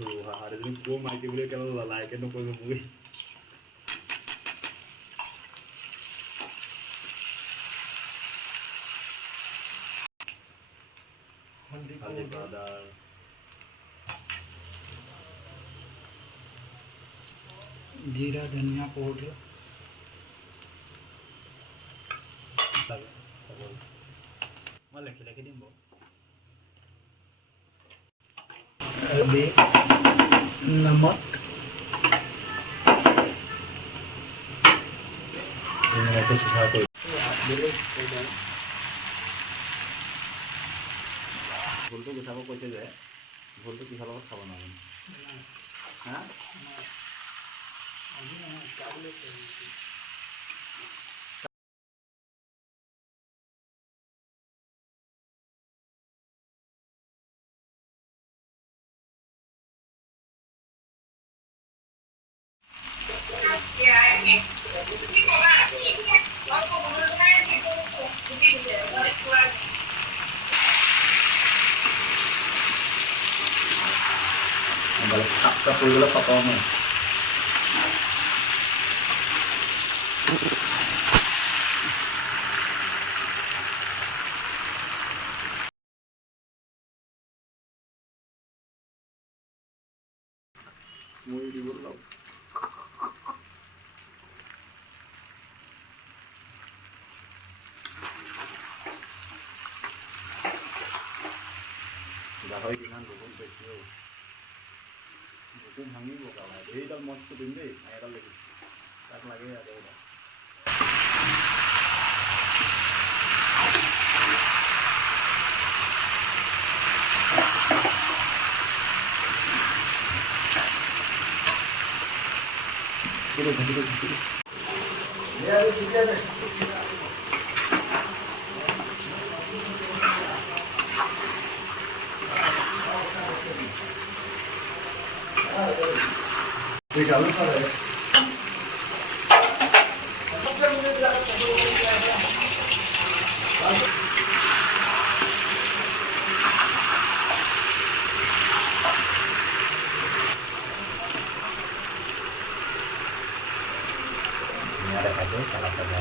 Hari ini gue mati boleh kalau lalai kan nopo nopo. Hadi pada जीरा धनिया powder malah kita dimbo. हल्दी नमक Ini aku susah tuh. ভুল তো গুছাব কৈছে যে ভুলটো কিহৰ লগত খাব নোৱাৰিম হা balik tak puluh potongnya mau diurut গাহৰি কিমান বহুত বেছি বুকুম ভাঙিব গাহৰি এইডাল মস্ত দিম দেই এডাল লাগি তাক লাগে আৰু Kita Ya, sudah deh. Kalau ada kado salah saja.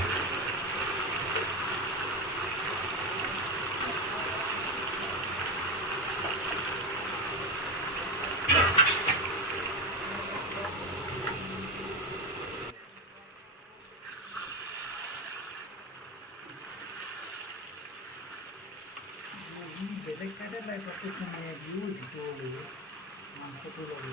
Dekat ada pakai semuanya dulu gitu, mantap dulu.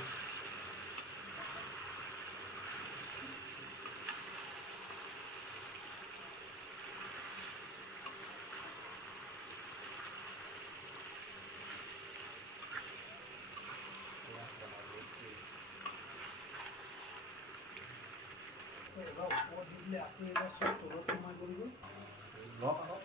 Aku এটা সব তোর তোমার করিব লক লক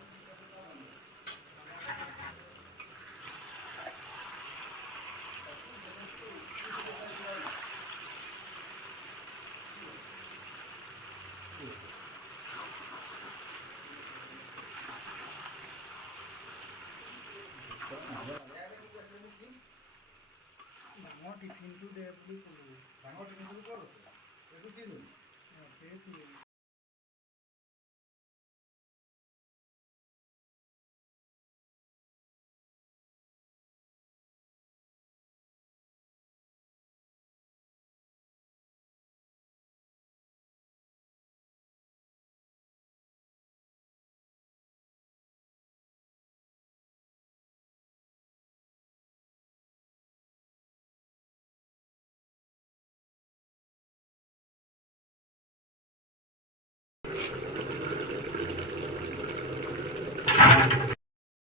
ডাঙৰ টিফিনটো দে বুলি ক'লোঁ ডাঙৰ টিফিনটো ক'ত আছে এইটো কি